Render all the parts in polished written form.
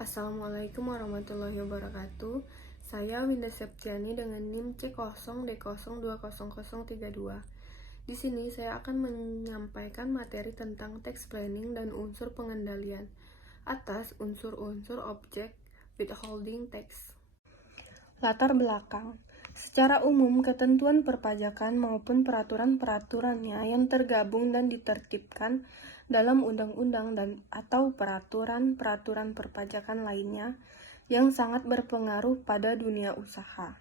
Assalamualaikum warahmatullahi wabarakatuh. Saya Winda Septiani dengan NIM C0D020032. Di sini saya akan menyampaikan materi tentang text planning dan unsur pengendalian atas unsur-unsur objek withholding tax. Latar belakang. Secara umum, ketentuan perpajakan maupun peraturan-peraturannya yang tergabung dan ditertibkan dalam undang-undang dan atau peraturan-peraturan perpajakan lainnya yang sangat berpengaruh pada dunia usaha.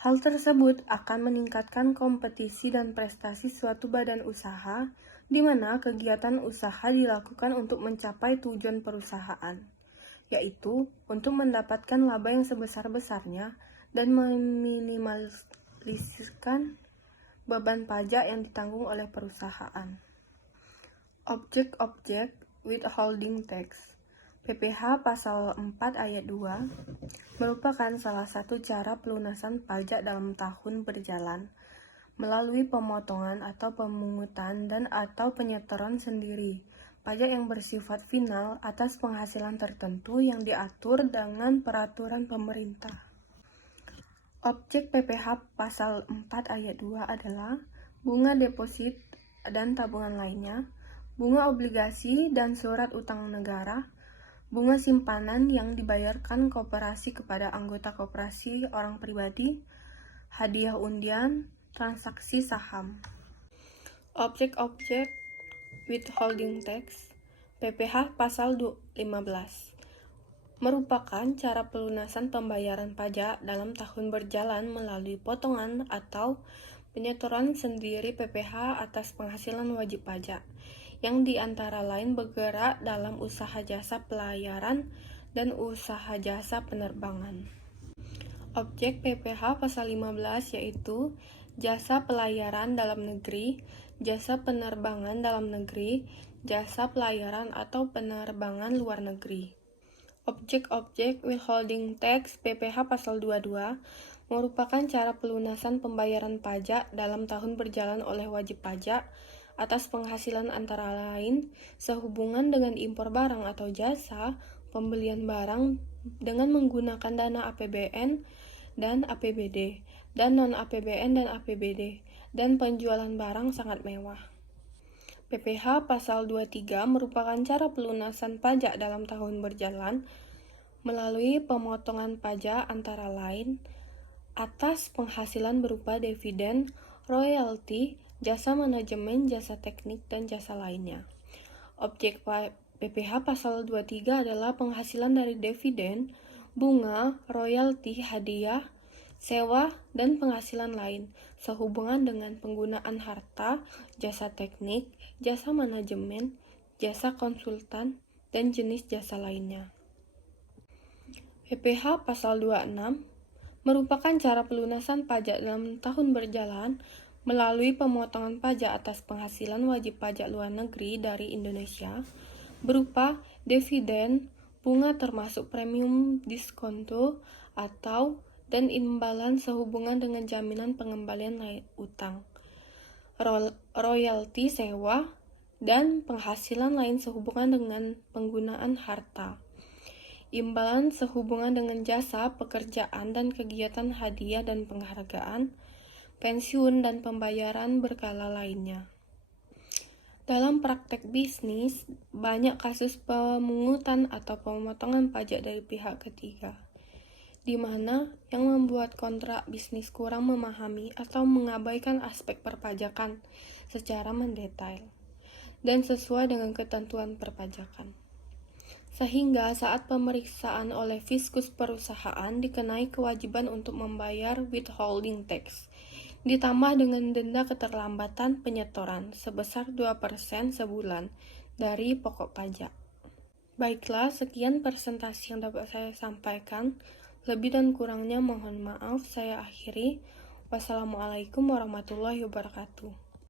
Hal tersebut akan meningkatkan kompetisi dan prestasi suatu badan usaha, di mana kegiatan usaha dilakukan untuk mencapai tujuan perusahaan, yaitu untuk mendapatkan laba yang sebesar-besarnya dan meminimaliskan beban pajak yang ditanggung oleh perusahaan. Objek-objek withholding tax PPh Pasal 4 Ayat 2 merupakan salah satu cara pelunasan pajak dalam tahun berjalan melalui pemotongan atau pemungutan dan atau penyetoran sendiri pajak yang bersifat final atas penghasilan tertentu yang diatur dengan peraturan pemerintah. Objek PPh Pasal 4 Ayat 2 adalah bunga deposit dan tabungan lainnya, bunga obligasi dan surat utang negara, bunga simpanan yang dibayarkan koperasi kepada anggota koperasi orang pribadi, hadiah undian, transaksi saham. Objek-objek withholding tax PPh Pasal 15 merupakan cara pelunasan pembayaran pajak dalam tahun berjalan melalui potongan atau penyetoran sendiri PPh atas penghasilan wajib pajak, yang diantara lain bergerak dalam usaha jasa pelayaran dan usaha jasa penerbangan. Objek PPh Pasal 15 yaitu jasa pelayaran dalam negeri, jasa penerbangan dalam negeri, jasa pelayaran atau penerbangan luar negeri. Objek-objek withholding tax PPh Pasal 22 merupakan cara pelunasan pembayaran pajak dalam tahun berjalan oleh wajib pajak atas penghasilan antara lain sehubungan dengan impor barang atau jasa, pembelian barang dengan menggunakan dana APBN dan APBD, dan non-APBN dan APBD, dan penjualan barang sangat mewah. PPh Pasal 23 merupakan cara pelunasan pajak dalam tahun berjalan melalui pemotongan pajak antara lain atas penghasilan berupa dividen, royalti, jasa manajemen, jasa teknik, dan jasa lainnya. Objek PPh Pasal 23 adalah penghasilan dari dividen, bunga, royalti, hadiah, sewa, dan penghasilan lain sehubungan dengan penggunaan harta, jasa teknik, jasa manajemen, jasa konsultan, dan jenis jasa lainnya. PPh Pasal 26 merupakan cara pelunasan pajak dalam tahun berjalan melalui pemotongan pajak atas penghasilan wajib pajak luar negeri dari Indonesia berupa dividen, bunga termasuk premium diskonto atau dan imbalan sehubungan dengan jaminan pengembalian utang, royalti sewa, dan penghasilan lain sehubungan dengan penggunaan harta, imbalan sehubungan dengan jasa, pekerjaan, dan kegiatan hadiah dan penghargaan, pensiun, dan pembayaran berkala lainnya. Dalam praktek bisnis, banyak kasus pemungutan atau pemotongan pajak dari pihak ketiga, di mana yang membuat kontrak bisnis kurang memahami atau mengabaikan aspek perpajakan secara mendetail dan sesuai dengan ketentuan perpajakan. Sehingga saat pemeriksaan oleh fiskus perusahaan dikenai kewajiban untuk membayar withholding tax, ditambah dengan denda keterlambatan penyetoran sebesar 2% sebulan dari pokok pajak. Baiklah, sekian presentasi yang dapat saya sampaikan. Lebih dan kurangnya mohon maaf, saya akhiri. Wassalamualaikum warahmatullahi wabarakatuh.